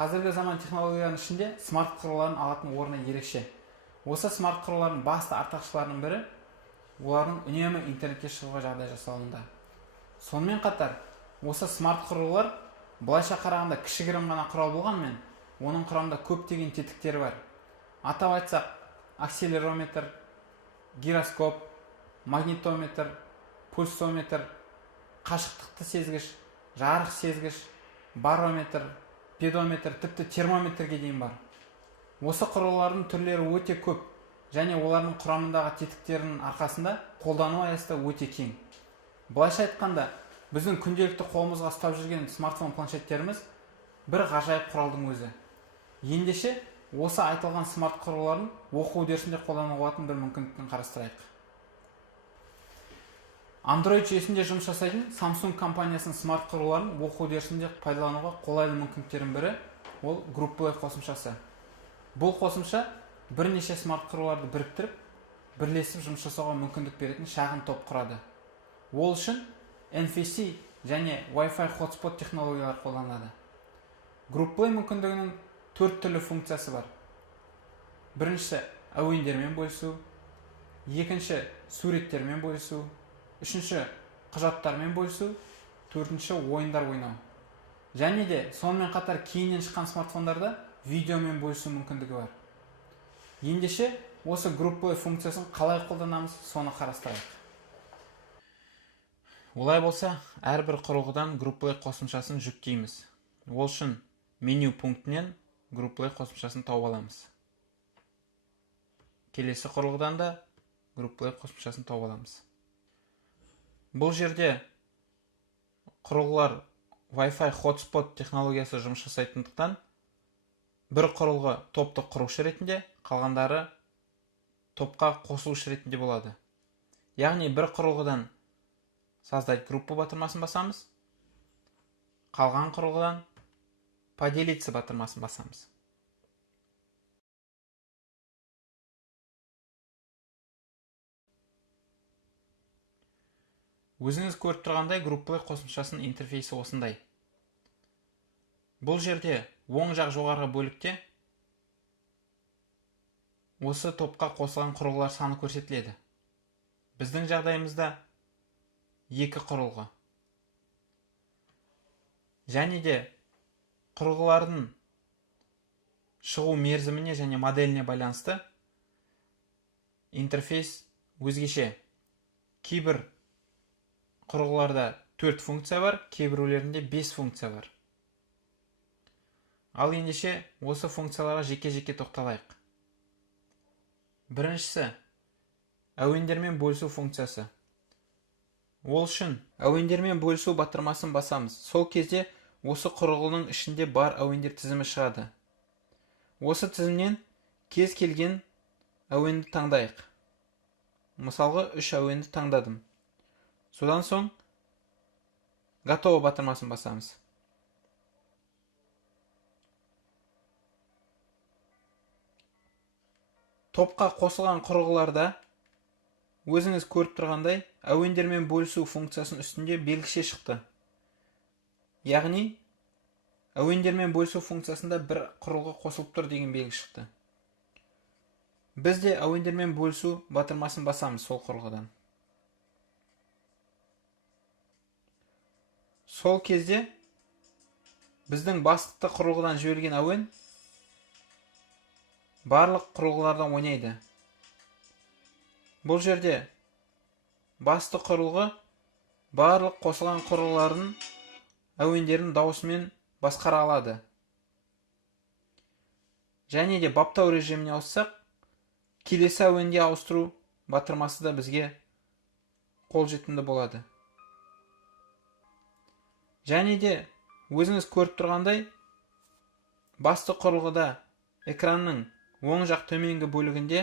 Қазіргі заман технологияларының ішінде смарт құрылғылардың алатын орны ерекше. Осы смарт құрылғылардың басты артықшыларының бірі олардың үнемі интернетке шығуға жағдай жасауында. Сонымен қатар, осы смарт құрылғылар былайша қарағанда кішігірім ғана құрал болғанмен, оның құрамында көптеген тетіктері бар. Атап айтсақ, акселерометр, гироскоп, магнитометр, пульсометр, қашықтықты сезгіш, жарық сезгіш, барометр, педометр, тіпті термометрге дейін бар. Осы құрылғылардың түрлері өте көп және олардың құрамындағы тетіктерінің арқасында қолдану аясы өте кең. Былайша айтқанда, біздің күнделікті қолымызға ұстап жүрген смартфон планшеттеріміз бір ғажайып құралдың өзі. Ендеше, осы айтылған смарт құрылғыларын оқу үдерісінде қолдануға болатын бір мүмкіндікті қарастырайық. Android жүйесінде жұмыс жасайтын Samsung компаниясының смарт құрылғыларын оқу үдерісінде пайдалануға қолайлы мүмкіндіктердің бірі ол Group-Play қосымшасы. Бұл қосымша бірнеше смарт құрылғыларды біріктіріп, бірлесіп жұмыс жасауға мүмкіндік беретін шағын топ құрады. Ол үшін NFC және Wi-Fi hotspot технологиялар қолданылады. Group-Play мүмкіндігінің 4 түрлі функциясы бар. Біріншісі әуендермен бөлісу, екінші суреттермен бөлісу, үшінші құжаттармен бөлісу, төртінші ойындар ойнау. Және де сонымен қатар кейіннен шыққан смартфондарда видеомен бөлісу мүмкіндігі бар. Ендеше, осы Group-Play функциясын қалай қолданамыз, соны қарастырайық. Олай болса, әрбір құрылғыдан Group-Play қосымшасын жүктейміз. Ол үшін меню пунктінен Group-Play қосымшасын тауып аламыз. Келесі құрылғыдан да Group-Play қосымшасын тауып аламыз. Бұл жерде құрылғылар Wi-Fi hotspot технологиясы жұмыс жасайтындықтан, бір құрылғы топты құрушы ретінде, қалғандары топқа қосылушы ретінде болады. Яғни бір құрылғыдан создать группу батырмасын басамыз, қалған құрылғыдан поделиться батырмасын басамыз. Өзіңіз көріп тұрғандай Group-Play қосымшасының интерфейсі осындай. Бұл жерде оң жақ жоғарғы бөлікте осы топқа қосылған құрылғылар саны көрсетіледі. Біздің жағдайымызда 2 құрылғы. Және де құрылғылардың шығу мерзіміне және моделіне байланысты интерфейс өзгеше. Кейбір құрылғыларда 4 функция бар, кейбіреулерінде 5 функция бар. Ал ендеше осы функцияларға жеке-жеке тоқталайық. Біріншісі, әуендермен бөлісу функциясы. Ол үшін әуендермен бөлісу батырмасын басамыз. Сол кезде осы құрылғының ішінде бар әуендер тізімі шығады. Осы тізімнен кез келген әуенді таңдайық. Мысалға 3 әуенді таңдадым. Содан соң готово батырмасын басамыз. Топқа қосылған құрылғыларда өзіңіз көріп тұрғандай әуендермен бөлісу функциясының үстінде белгіше шықты. Яғни, әуендермен бөлісу функциясында бір құрылғы қосылып тұр деген белгі шықты. Біз де әуендермен бөлісу батырмасын басамыз сол құрылғыдан. Сол кезде біздің басты құрылғыдан жіберген әуен барлық құрылғылардан ойнайды. Бұл жерде басты құрылғы барлық қосылған құрылғылардың әуендерін дауысымен басқара алады. Және де баптау режиміне ауыссақ, келесі әуенге ауыстыру батырмасы да бізге қолжетімді болады. Және де өзіңіз көріп тұрғандай, басты құрылғыда экранның оң жақ төменгі бөлігінде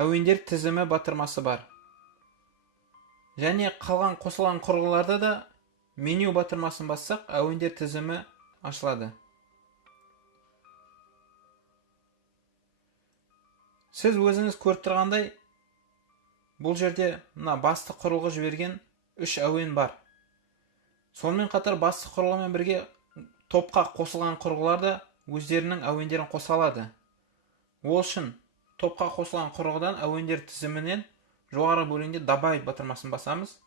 әуендер тізімі батырмасы бар. Және қалған қосылған құрылғыларда да меню батырмасын бассақ, әуендер тізімі ашылады. Сіз өзіңіз көріп тұрғандай, бұл жерде басты құрылғы жіберген 3 әуен бар. Сонымен қатар басты құрылғымен бірге топқа қосылған құрылғылар да өздерінің әуендерін қоса алады. Ол үшін топқа қосылған құрылғыдан әуендер тізімінен жоғары бөлігінде добавить батырмасын басамыз.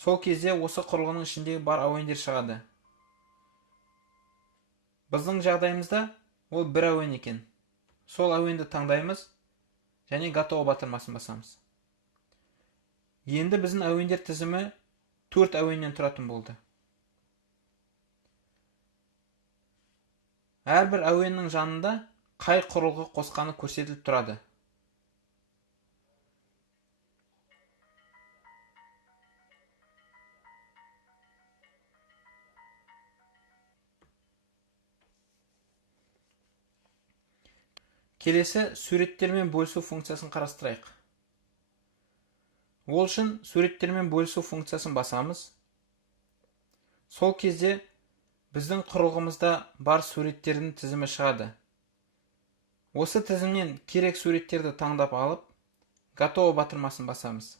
Сол кезде осы құрылғының ішіндегі бар әуендер шығады. Біздің жағдайымызда ол бір әуен екен. Сол әуенді таңдаймыз және готово батырмасын басамыз. Енді біздің әуендер тізімі 4 әуеннен тұратын болды. Әрбір әуеннің жанында қай құрылғы қосқаны көрсетіліп тұрады. Келесі суреттермен бөлісу функциясын қарастырайық. Ол үшін суреттермен бөлісу функциясын басамыз. Сол кезде біздің құрылғымызда бар суреттердің тізімі шығады. Осы тізімнен керек суреттерді таңдап алып, готово батырмасын басамыз.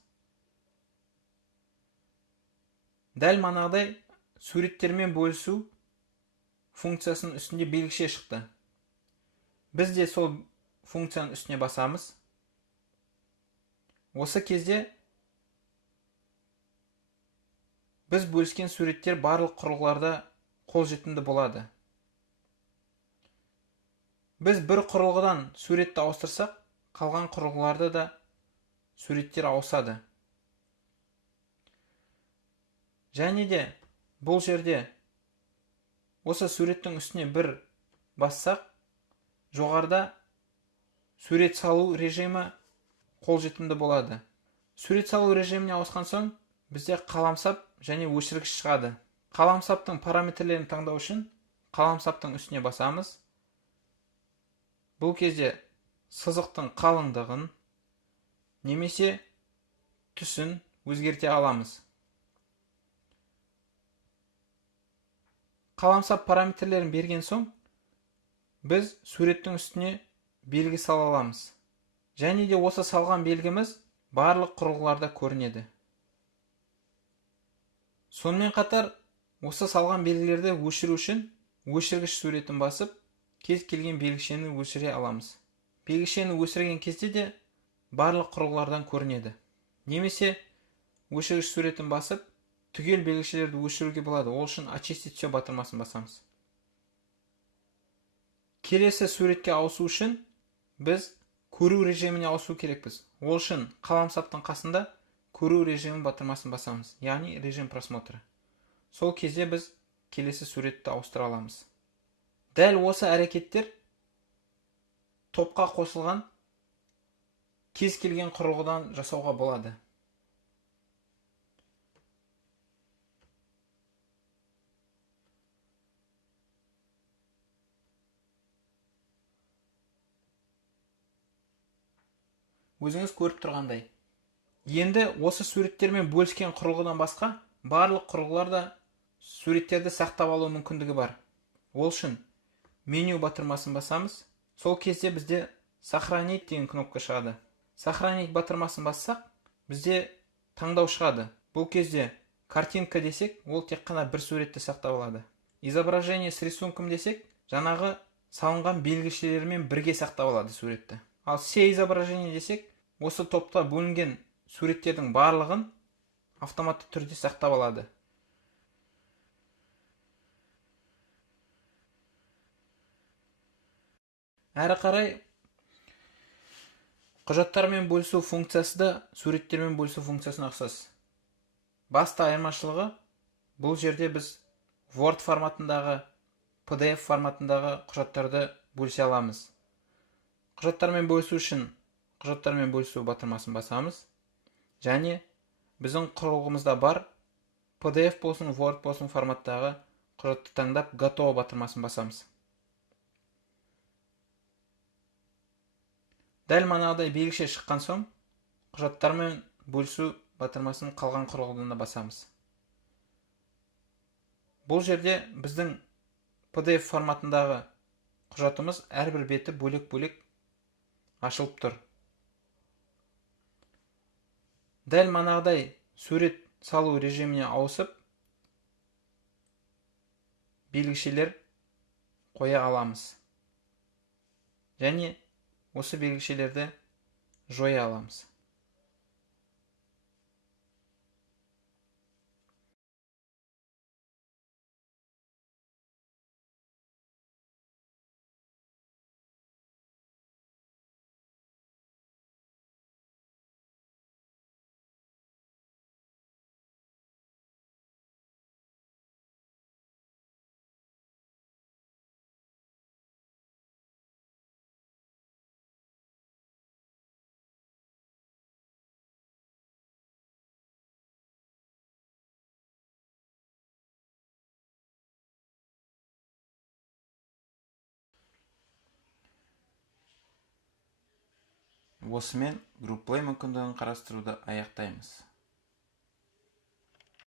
Дәл манағыдай суреттермен бөлісу функциясының үстінде белгіше шықты. Біз де сол функцияның үстіне басамыз. Осы кезде біз бөліскен суреттер барлық құрылғыларда қолжетімді болады. Біз бір құрылғыдан суретті ауыстырсақ, қалған құрылғыларда да суреттер ауысады. Және де бұл жерде осы суреттің үстіне бір бассақ, жоғарыда сурет салу режимі қолжетімді болады. Сурет салу режиміне ауысқан соң, бізде қаламсап және өшіргіш шығады. Қаламсаптың параметрлерін таңдау үшін қаламсаптың үстіне басамыз. Бұл кезде сызықтың қалыңдығын немесе түсін өзгерте аламыз. Қаламсап параметрлерін берген соң, біз суреттің үстіне белгі сала аламыз. Және де осы салған белгіміз барлық құрылғыларда көрінеді. Сонымен қатар, осы салған белгілерді өшіру үшін өшіргіш суретін басып, кез келген белгішені өшіре аламыз. Белгішені өшірген кезде де барлық құрылғылардан көрінеді. Немесе өшіргіш суретін басып, түгел белгішелерді өшіруге болады. Ол үшін очистить все батырмасын басамыз. Келесі суретке ауысу үшін біз көру режиміне ауысу керекпіз. Ол үшін қаламсаптың қасында көру режимін батырмасын басамыз, яғни режим просмотры. Сол кезде біз келесі суретті ауыстыра аламыз. Дәл осы әрекеттер топқа қосылған кез келген құрылғыдан жасауға болады. Өзіңіз көріп тұрғандай. Енді осы суреттермен бөліскен құрылғыдан басқа барлық құрылғыларда суреттерді сақтап алу мүмкіндігі бар. Ол үшін меню батырмасын басамыз. Сол кезде бізде сохранить деген кнопка шығады. Сохранить батырмасын бассақ, бізде таңдау шығады. Бұл кезде картинка десек, ол тек қана бір суретті сақтап алады. Изображение с рисунком десек, жаңағы салынған белгішелермен бірге сақтап алады суретті. Ал все изображение десек, осы топта бөлінген суреттердің барлығын автоматты түрде сақтап алады. Әрі қарай құжаттармен бөлісу функциясы да суреттермен бөлісу функциясына ұқсас. Басты айырмашылығы, бұл жерде біз Word форматындағы, PDF форматындағы құжаттарды бөлісе аламыз. Құжаттармен бөлісу үшін құжаттармен бөлісу батырмасын басамыз. Және біздің құрылғымызда бар PDF болсын, Word болсын форматтағы құжатты таңдап, готово батырмасын басамыз. Дәл манағыдай белгіше шыққан соң, құжаттармен бөлісу батырмасын қалған құрылғыдан басамыз. Бұл жерде біздің PDF форматындағы құжатымыз әрбір беті бөлек-бөлек ашылып тұр. Дәл манағыдай сурет салу режиміне ауысып, белгішелер қоя аламыз. Және осы белгішелерді жоя аламыз. Осымен групплай мүмкіндігін қарастыруды аяқтаймыз.